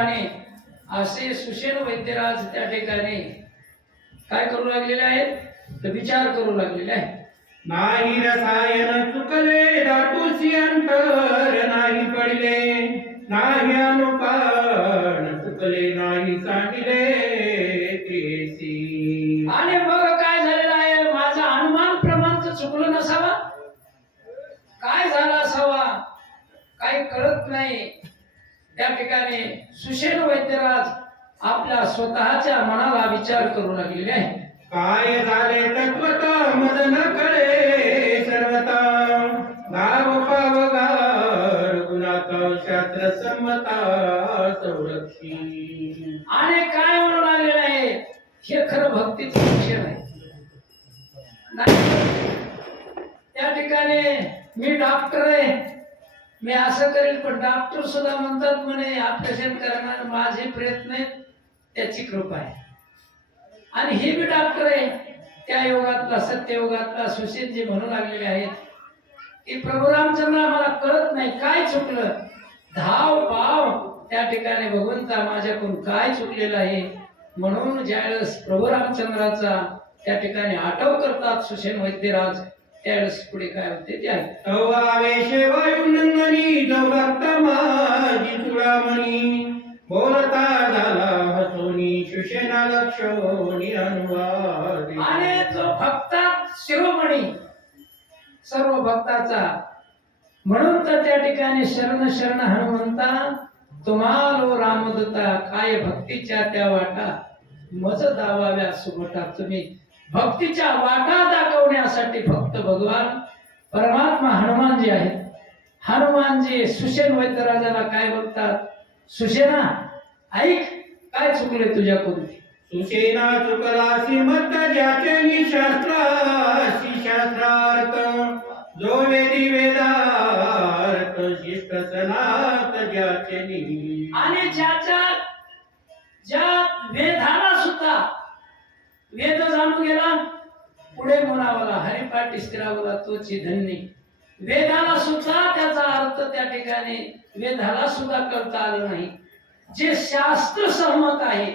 जाणे असे सुशेन वैद्यराज त्या ठिकाणी काय करू लागलेले आहेत? तर विचार करू लागलेले आहे नाही रसायन चुकले दाटूसी अंतर नाही पडले. नाही अनुपान चुकले नाही सांडिले तेसी आणि मग काय झालेलं आहे? माझा अनुमान प्रमाण तर चुकलं नसावा? काय झालं असावा? काही कळत नाही. त्या ठिकाणी सुशेन वैद्यराज आपल्या स्वतःच्या मनाला विचार करू लागलेले आहे काय झाले तत्वत मदन कळे सर्वता? गाव गुणात शास्त्र संमता संरक्षी. आणि काय म्हणू लागलेलं आहे? हे खरं भक्तीचं शिक्षण आहे. त्या ठिकाणी मी डॉक्टर आहे. मी असं करेल पण डॉक्टर सुद्धा म्हणतात म्हणे ऑपरेशन करणार माझे प्रयत्न आहेत त्याची कृपा आहे. आणि हे बी डॉक्टर आहे त्या योगातला सत्य योगातला सुशीलजी म्हणू लागलेले आहेत की प्रभू रामचंद्र आम्हाला कळत नाही काय चुकलं. धाव पाव त्या ठिकाणी भगवंता माझ्याकडून काय चुकलेलं आहे. म्हणून ज्यावेळेस प्रभू रामचंद्राचा त्या ठिकाणी आठव करतात सुशेन वैद्यराज त्यावेळेस पुढे काय होते? ते आहे. तव आवेश दौलत माझी चुडामणी बोलता झाला हसोनी सुषेना लक्षोनी अनुवादी. आणि तो भक्तात शिरोमणी सर्व भक्ताचा म्हणून तर त्या ठिकाणी शरण शरण हनुमंता तुम्हाला रामदता काय भक्तीच्या त्या वाटा मज दावाव्या सुगटा तुम्ही. भक्तीच्या वाटा दाखवण्यासाठी भक्त भगवान परमात्मा हनुमानजी आहेत. हनुमानजी सुशेन वैद्यराजाला काय बोलतात सुशेना ऐक काय चुकले तुझ्याकडून? सुषेना चुकला श्रीमंत ज्याचे शास्त्राशी शास्त्रार्थ जो वेदी वेदार्थ शिष्ट सनात ज्याचे आणि ज्याच्या ज्या वेद जाणून गेला. पुढे म्हणावला हरिपाठ स्थिरावला तोची धन्य वेदाला सुद्धा त्याचा अर्थ त्या ठिकाणी वेदाला सुद्धा करता आलं नाही. जे शास्त्र सहमत आहे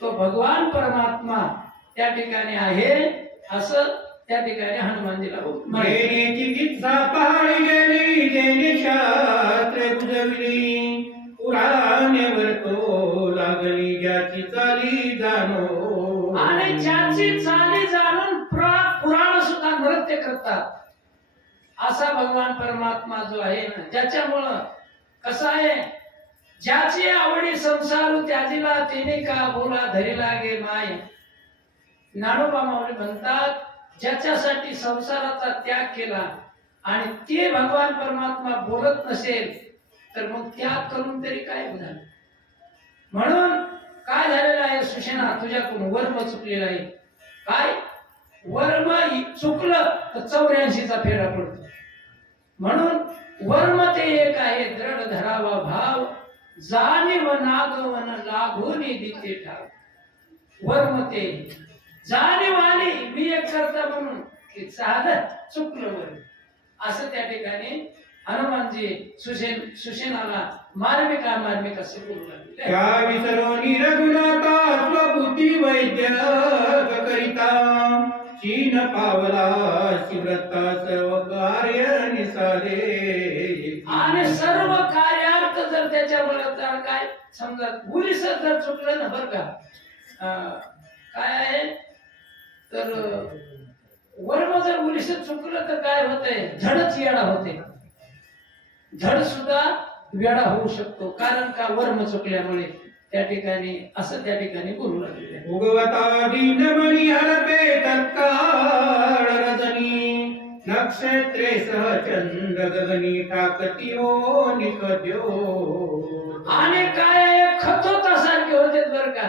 तो भगवान परमात्मा त्या ठिकाणी आहे असं त्या ठिकाणी हनुमानजीला हो- म्हणाले. गेली चिकित्सा पहाडी गेली गेली शास्त्रे बुजविली. पुराण्यावर तो लागली ज्याची चाली जाणो. आणि ज्याची चाली जाणून पुरा- पुराण सुद्धा नृत्य करतात. असा भगवान परमात्मा जो आहे ना ज्याच्यामुळं कसं आहे ज्याची आवडी संसार त्याजीला तिने का बोला धरी लागे माय. नाडोबा माऊली म्हणतात ज्याच्यासाठी संसाराचा त्याग केला आणि ते भगवान परमात्मा बोलत नसेल तर मग त्याग करून तरी काय झालं म्हणून काय झालेलं तुझ्याकडून वर्म चुकलेला आहे. काय? वर्म चुकलं तर चौऱ्याऐंशीचा फेरा पडतो. म्हणून वर्म ते एक आहे दृढ धरावा भाव. जाणीव नागवन लागून दिते ठाव. वर्म ते. जाणीव आली मी एक करता म्हणून की चुकलं वर असं त्या ठिकाणी हनुमानजी सुशेन सुशेनाला मार्मिका मार्मिक असे बोललं त्या विसरोनी रघुनाथा स्वबुद्धी वैद्य करिता. चीन पावला शिव्रता सर्व कार्य निसारे आणि सर्व कार्यार्थ जर त्याच्यामुळे तर काय? समजा मुलीच जर चुकलं ना बरं का? काय आहे? तर वर्म जर मुलीच चुकलं तर काय होतंय? झडच येडा होते झड सुद्धा वेडा होऊ शकतो. कारण का वर्म चुकल्यामुळे त्या ठिकाणी असं त्या ठिकाणी बोलू लागलेले आहे. भोगवता दीनमणी हरपे तत्काळ रजनी नक्षत्रे सह चंद्र गगनी टाकती हो निकद्यो आणि काय खतोतासारखे होते बर का?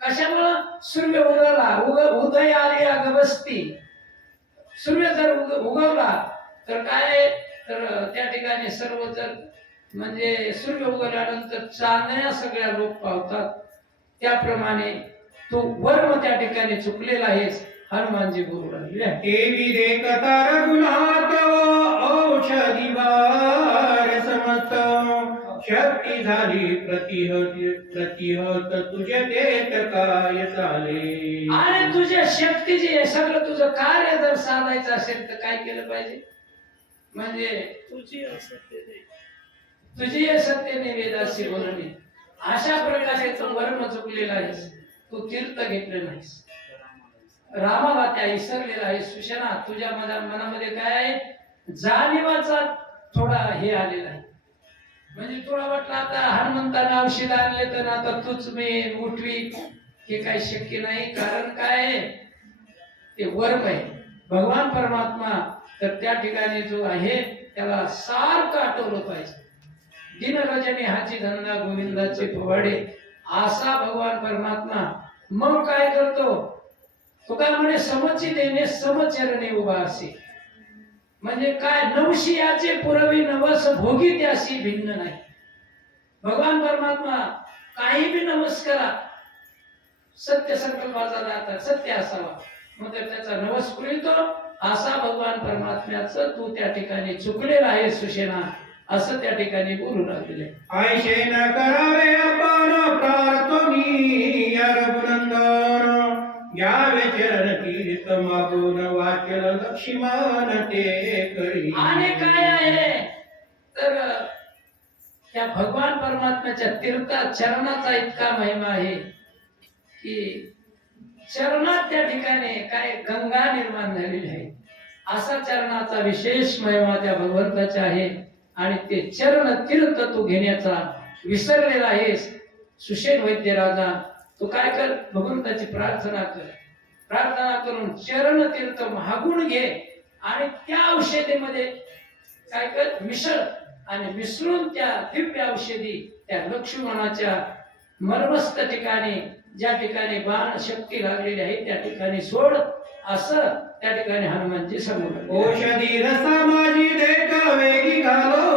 कशामुळं? सूर्य उगवला उग उदय आली अगवस्ती सूर्य जर उग उगवला तर काय? तर त्या ठिकाणी सर्व जर म्हणजे सूर्य उगवल्यानंतर चांदण्या सगळ्या लोक पावतात. त्याप्रमाणे तो वर्म त्या ठिकाणी चुकलेला आहेस हनुमानजी बोलू लागले. समस्त. शक्ती झाली प्रतिहत प्रतिहत तुझे देत काय चाले? आणि तुझ्या शक्तीचे सगळं तुझं कार्य जर साधायचं असेल तर काय केलं पाहिजे? म्हणजे तुझी असते ते. तुझी हे सत्य निवेदासी बोलणे अशा प्रकारे तो वर्म चुकलेला आहेस. तू तीर्थ घेतले नाहीस. रामाला त्या विसरलेला आहे. सुशना तुझ्या मना मनामध्ये काय आहे? जाणीवाचा थोडा हे आलेला आहे. म्हणजे तुला वाटलं आता हनुमंतानं औषध आणले तर आता तूच मी उठवी हे काही शक्य नाही. कारण काय आहे? ते वर्म आहे. भगवान परमात्मा तर त्या ठिकाणी जो आहे त्याला सारखं आठवलं पाहिजे. दिन रजनी हाची धंदा गोविंदाचे पोवाडे असा भगवान परमात्मा. मग काय करतो? तो काय म्हणे समची देणे समचरणे उभा असे. म्हणजे काय नवशियाचे पुरवी नवस भोगी त्याशी भिन्न नाही. भगवान परमात्मा काही बी नमस्कारा सत्य संकल्पाचा दाता सत्य असावा. मग तर त्याचा नवस पुरवितो असा भगवान परमात्म्याचं तू त्या ठिकाणी चुकलेला आहे सुशेना असं त्या ठिकाणी बोलू लागले. आयशे न करावे आपण प्रार्थनी रघुनंदन घ्यावे चरण तीर्थ मागून वाचल लक्ष्मण ते करी. आणि काय आहे? तर त्या भगवान परमात्म्याच्या तीर्थात चरणाचा इतका महिमा आहे की चरणात त्या ठिकाणी काय गंगा निर्माण झालेली आहे. असा चरणाचा विशेष महिमा त्या भगवंताचा आहे. आणि ते चरण तीर्थ तू घेण्याचा विसरलेला आहेस. सुशेन वैद्य राजा तू काय कर? भगवंताची प्रार्थना कर. प्रार्थना करून चरण तीर्थ मागून घे आणि त्या औषधीमध्ये काय कर? मिसळ आणि मिसळून त्या दिव्य औषधी त्या लक्ष्मणाच्या मर्मस्त ठिकाणी ज्या ठिकाणी बाण शक्ती लागलेली आहे त्या ठिकाणी सोड. असं त्या ठिकाणी हनुमानजी सांगू औषधी रसा माझी दे. वेगी घालो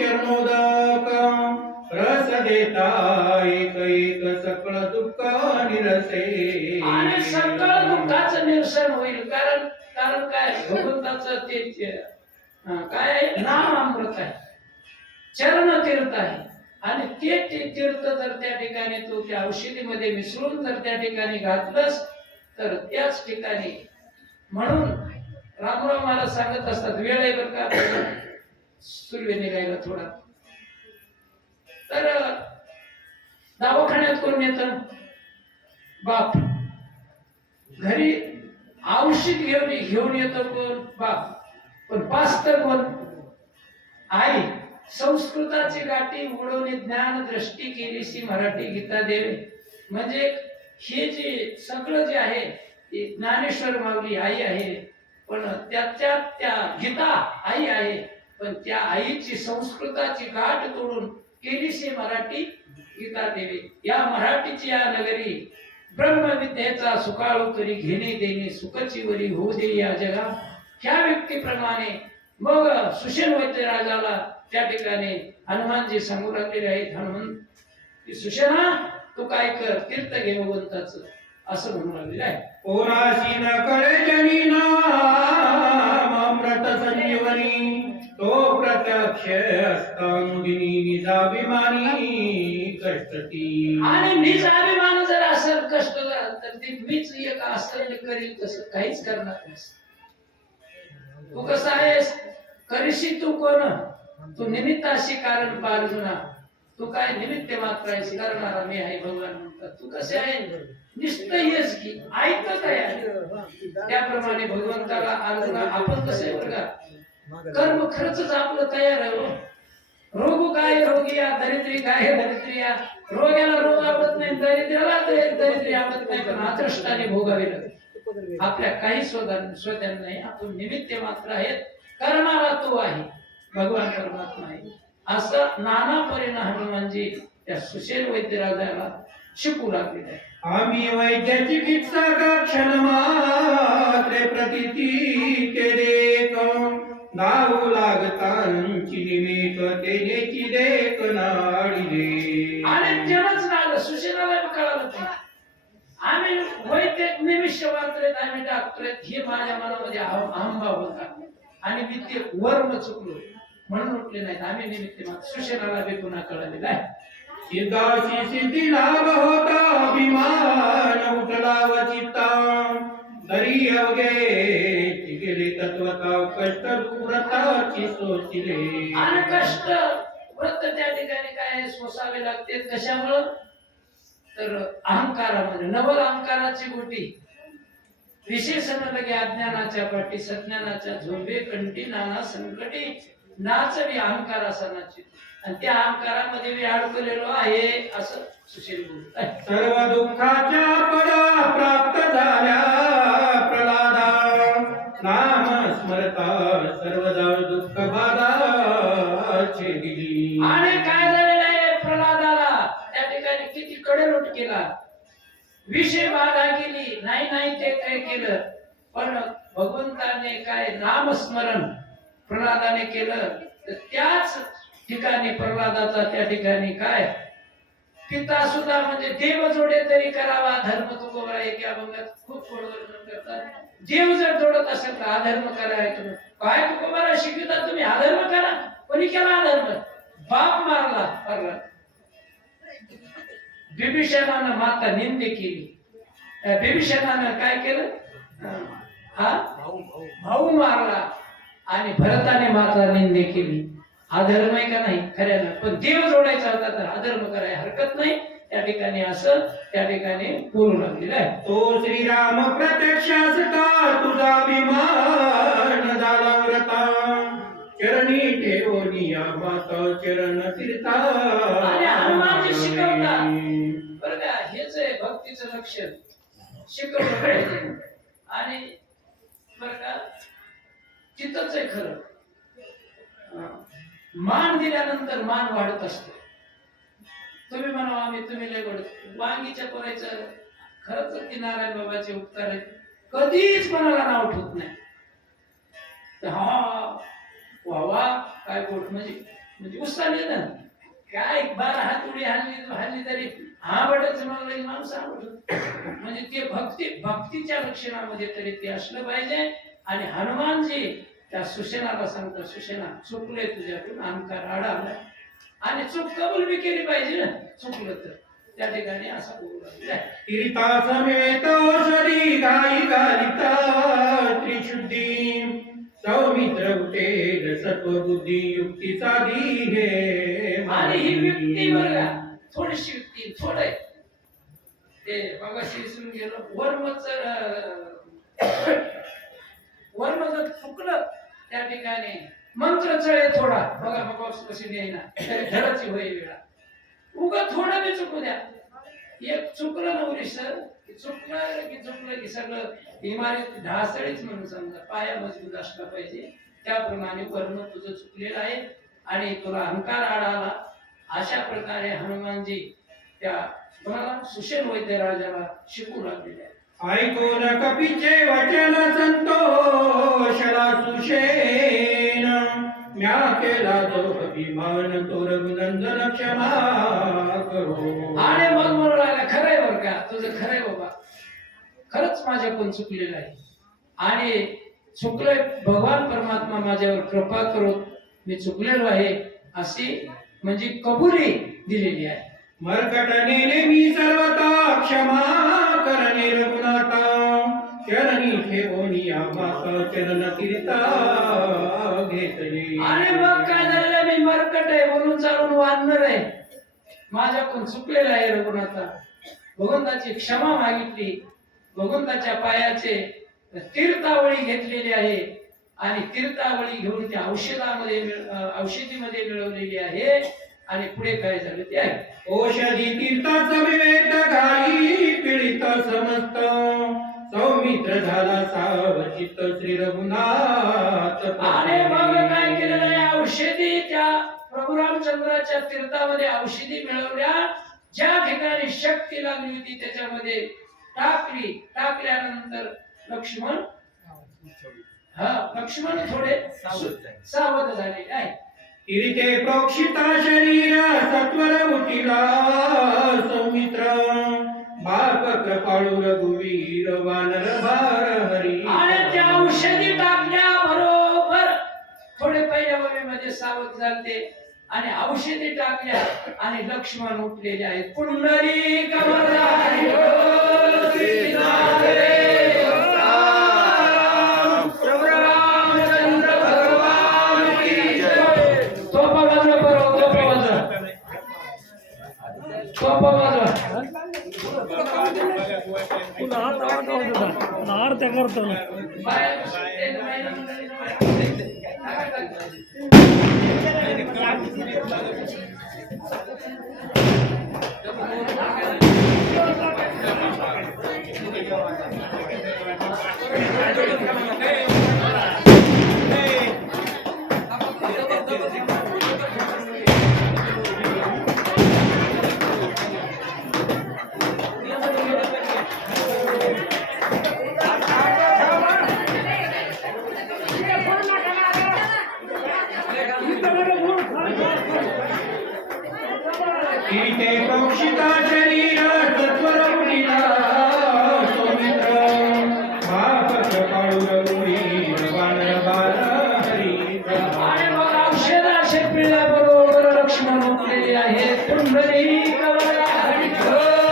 चरणोदक रस देता एक एक सकळ दुःख निरसे. आणि सकळ दुःखाचं निरसन होईल. कारण कारण काय? भगवंताचं ते काय? नाम अमृत आहे. चरण तीर्थ आहे. आणि ते ते तीर्थ जर त्या ठिकाणी तू त्या औषधीमध्ये मिसळून जर त्या ठिकाणी घातलंस तर त्याच ठिकाणी म्हणून रामराव मला सांगत असतात वेळ आहे बरं का? सूर्य निघायला थोडा. तर दवाखान्यात कोण येतं बाप. घरी औषध घेऊन घेऊन येतो कोण? बाप. पण पास्त कोण? आई. संस्कृताची गाठी उडवणे ज्ञान दृष्टी केलीशी मराठी गीता देवी. म्हणजे हे जे सगळं जे आहे ते ज्ञानेश्वर माऊली आई आहे. पण त्याच्या त्या गीता आई आहे. पण त्या आईची संस्कृताची गाठ तोडून केलीशी मराठी गीता देवी. या मराठीची या नगरी ब्रह्मविद्येचा सुकाळू तरी घेणे देणे सुखचिवरी होऊ दे या जगा ह्या व्यक्तीप्रमाणे मग सुशेन वैद्य राजाला त्या ठिकाणी हनुमानजी सांगू लागलेले आहेत. हनुमान की सुशेना तू काय कर? तीर्थ घे भगवंताच. असं म्हणू लागलेलं आहे. कोणाशी न कळे जनी नाम अमृत संजीवनी. तो प्रत्यक्ष असतांगिनी निजाभिमानी कष्टती. आणि मीच अभिमान जर असेल कष्ट तर ते मीच एक आश्रय करील तसं काहीच करणार नाहीस तू कसा आहेस करीशी तू कोण? तू निमित्ताशी कारण पार्जुना तू काय निमित्त मात्र आहेस? करणारा मी आहे भगवान म्हणतात. तू कसे आहे? निष्ठ येस की ऐकत आहे त्याप्रमाणे भगवंताला अर्जुना आपण कसे आहे का कर्म खर्चच आपलं तयार आहे हो. रोग काय रोगी या दरिद्री काय दरिद्री या रोग्याला रोग आवडत नाही दरिद्र्याला दरिद्री आवडत नाही पण अदृष्टाने भोगावे लागते. आपल्या काही स्वतः स्वतः नाही आपण निमित्त मात्र आहेत. करणारा तो आहे भगवान परमात्मा आहे. असं नाना परिणाम हनुमानजी त्या सुशेल वैद्यराजाला शिकू लागलेले आहे आम्ही वैद्य चिकित्सक क्षण मात्रे प्रति तिथी ते देख धावू लागतांची निमिक तेनेची देख नाडी आणि तेवढंच लागलं सुशेनाला बी कळालं ते. आम्ही होय ते निमिष मात्र आम्ही डॉक्टर हे माझ्या मनामध्ये अह- होता आणि मी ते वर्म चुकलो. म्हणून उठले नाहीत आम्ही निमित्त सुशेनाला बी पुन्हा कळलेला आहे सिद्धाशी सिद्धी लाभ होता अभिमान उठला चित्ता. तरी अवघे गेले तत्वता कष्ट दूरताची सोचिले. आणि कष्ट व्रत त्या ठिकाणी काय सोसावे लागते कशामुळं? तर अहंकारामध्ये नवल अहंकाराची गोटी. विशेषण लगे अज्ञानाच्या पाठी सज्ञानाच्या झोंबे कंटी नाना संकटी. नाचवी अहंकार असनाची आणि त्या अहंकारामध्ये मी अडकलेलो आहे असं सुशील बोलत सर्व दुःखाच्या पदा प्राप्त झाल्या प्रल्हादा नाम स्मरता सर्वदा दुःख बाधा आणि काय झालेलं आहे प्रल्हादाला? त्या ठिकाणी किती कडेलोट केला? विषय बाधा केली नाही नाही ते काय केलं. पण भगवंताने काय नामस्मरण प्रल्हादाने केलं तर त्याच ठिकाणी प्रल्हादाचा त्या ठिकाणी काय? पिता सुद्धा म्हणजे देव जोडे तरी करावा धर्म तुकोबरा एका अभंगात खूप प्रवर्तन करतात. देव जर जोडत असेल तर अधर्म करायचं काय तुकोबरा शिकवतात तुम्ही? अधर्म करा. कोणी केला अधर्म बाप मारला मारला बिभीषणानं माता निंदे केली. बिभीषणानं काय केलं? हा? भाऊ मारला. आणि भरताने माता निंदे केली अधर्म आहे का नाही? खऱ्यानं पण देव जोडायचा होता तर अधर्म करायला हरकत नाही. त्या ठिकाणी असं त्या ठिकाणी बोलू लागलेलं आहे. तो श्रीराम प्रत्यक्ष असता तुझा विमान झाला व्रता. चरणी ठेवनिया माता चरण तीर्था आणि हनुमान शिकवतात. बरं का हेच आहे भक्तीचं लक्षण. शिकवलं पाहिजे. आणि बरं का तिथंच आहे खरं. मान दिल्यानंतर मान वाढत असतो. तुम्ही म्हणा आम्ही तुम्ही लय वाढत वांगीच्या करायचं खरंच ती नारायण बाबाचे उपकार आहेत. कधीच कोणाला नाव ठेवत नाही. हा वा वा काय गोट म्हणजे म्हणजे उत्साह येत ना. काय बारा हात उडी हल्ली हल्ली तरी हा बटच मला माणूस आवडत म्हणजे ते भक्ती भक्तीच्या लक्षणामध्ये तरी ते असलं पाहिजे. आणि हनुमानजी त्या सुशेनाला सांगतात सुशेना चुकले तुझ्याकडून अहंकार आडाला आणि चूक कबूल बी केली पाहिजे ना. चुकलं तर. त्या ठिकाणी असं औषधी गाई घालिता त्रिशुद्धी. सौमित्र उठेल सत्वबुद्धी युक्ती साधी हे आणि ही व्यक्ती का थोडीशी व्यक्ती थोड. ते मगाशी विसरून गेलो वर्मच वर्म माझं चुकलं त्या ठिकाणी. मंत्र चळे थोडा. बघा बघा कशी नेईना तरी होई वेळा. उगा थोडा बी चुकू द्या. एक चुकलं नवरी सर. चुकलं की चुकलं की सगळं इमारत ढासळीच म्हणून समजा पाया मजबूत असला पाहिजे. त्याप्रमाणे वर्ण तुझं चुकलेलं आहे आणि तुला अहंकार आढाला अशा प्रकारे हनुमानजी त्या कोणाला सुशेन वैद्य राजाला शिकू लागलेले आहे ऐकून कपीचे वचन संतोषला सुषेण. म्या केला तो अभिमान तो रघुनंदन क्षमा करो. आणि मग म्हणू लागला खरंय बर का? तुझं खरंय बाबा. खरंच माझ्याकडून चुकलेलं आहे. आणि चुकलंय भगवान परमात्मा माझ्यावर कृपा करून मी चुकलेलो आहे अशी म्हणजे कबुली दिलेली आहे. मरकटने मी सर्वता क्षमा करणे रघुनाथा. चरणी ठेवणी आम्हाला चरण कीर्ता घेतली. अरे मग काय झालं मी मरकट आहे म्हणून चालून वाढणार आहे. माझ्याकडून चुकलेला आहे रघुनाथा. भगवंताची क्षमा मागितली. भगवंताच्या पायाचे तीर्थावळी घेतलेली आहे आणि तीर्थावळी घेऊन त्या औषधामध्ये औषधीमध्ये मिळवलेली आहे. आणि पुढे काय झालं ते आहे. औषधी तीर्थाच विवेक घाई पीडित समस्त. सौमित्र झाला सावचित श्री रघुनाथ आणि मग काय केलेलं आहे? औषधी त्या प्रभू रामचंद्राच्या तीर्थामध्ये औषधी मिळवल्या. ज्या ठिकाणी शक्ती लागली होती त्याच्यामध्ये टाकली. टाकल्यानंतर लक्ष्मण हा लक्ष्मण थोडे सावध झाले. काय किरीटे प्रोक्षिता शरीर सत्वर उठिला सौमित्र. बाप कृपाळू रघुवीर वानर भार हरी. आणि औषधी टाकल्या बरोबर. थोडे पहिल्या वरीमध्ये सावध झाले आणि औषधी टाकल्या आणि लक्ष्मण उठलेले आहेत. पुंडरी कमलारी तोफा वाजवा. तुला हात लक्ष्मण उठलेले आहेत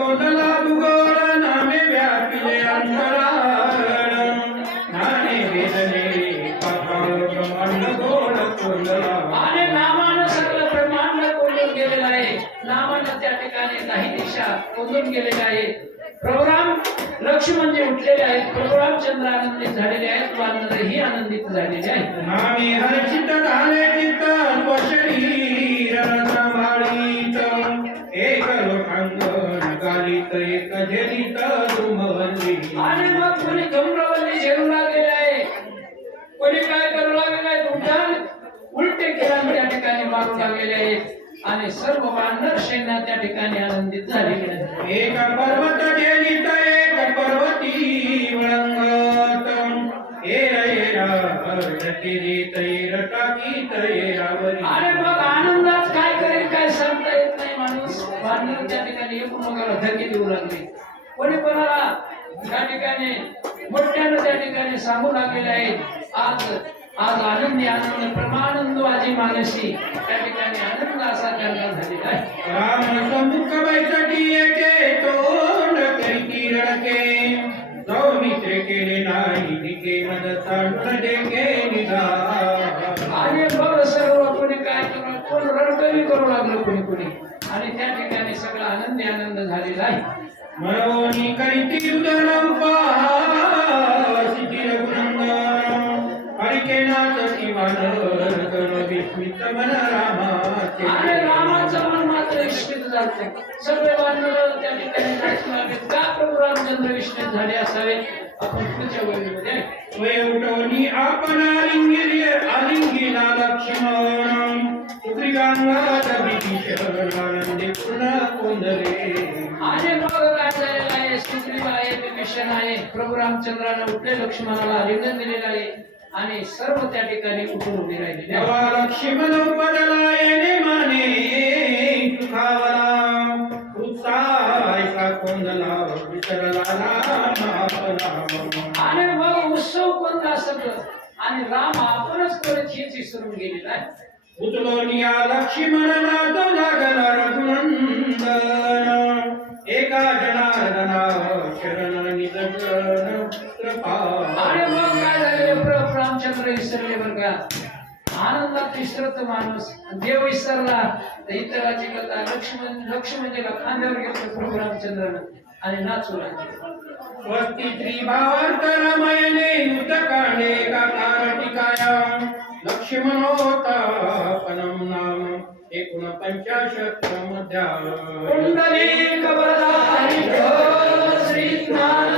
कोंडला भूगोल नामे व्यापिले अंतराळ नाणे वेदने ब्रह्मांड गोड कोंडला आणि नामानं सगळं ब्रह्मांड कोंडून गेलेलं आहे. नामानं त्या ठिकाणी काही दिशा कोंडून गेलेल्या आहेत. प्रभुराम लक्ष्मण जे उठलेले आहेत. प्रभुरामचंद्र आनंदित झालेले आहेत. वानरही आनंदित झालेले आहेत. नामे हर्षित झाले चित्त स्वशरीर झेलित धुमवल्ली आणि मग कोणी झेलू काय करू लागलेले आहे उठाल उलटे केला त्या ठिकाणी मारू लागलेले आहेत आणि सर्व वानर सैन्य त्या ठिकाणी आनंदित झालेले एक पर्वत झेलित एक पर्वती वळंगत. आणि मग आनंदात काय वानर त्या ठिकाणी एकमेकाला धके देऊ लागले. कोणी कोणाला त्या ठिकाणी मोठ्यानं त्या ठिकाणी सांगू लागलेले आहेत आज आज आनंदी आनंद परमानंद आजी मानसी त्या ठिकाणी आनंद असा त्यांना झालेला आहे. राम तोंड रडके केले नाही आणि मग सर्व कोणी काय करू कोण रडकवी करू लागलं कोणी कोणी. आणि त्या ठिकाणी सगळा आनंदी आनंद झालेला आहे. मनोनी करीती विस्मित मन आणि रामाचे मन मात्र विस्मित झालं वानर त्या ठिकाणी नाचू लागले का प्रभू रामचंद्र विस्मित झाले असावे? आपण पुढच्या वळीमध्ये आपण आलिंगिला लक्ष्मण. सुग्रीवांगात झालेलं आहे. सुग्रीव आहे विभीषण आहे प्रभू रामचंद्रानं उठले लक्ष्मणाला आलिंगन दिलेलं आहे. आणि सर्व त्या ठिकाणी उठून उभे लक्ष्मण येणे माने सुखावला. उत्साह ऐसा कोंदला विसरला राम आपला आणि मग उत्सव कोणता सगळं? आणि राम आपणच परत हेच विसरून गेलेला आहे. उचलोनिया लक्ष्मणाचा लागला रघुनंदन. एका जनार्दना शरण आणि मग काय झाले? प्रभू रामचंद्र विसरले बरं का? आनंदात विसरत माणूस. देव विसरला तर इतराची कथा लक्ष्मण लक्ष्मणच्या का खांद्यावर घेतलं प्रभू रामचंद्रन आणि नाचू लागले. स्वस्ति श्रीभावार्तरामायणे युतकांडे काकार टीकाया लक्ष्मणोत्तापनं नाम. एकोणपंचाशत मध्या श्री ज्ञान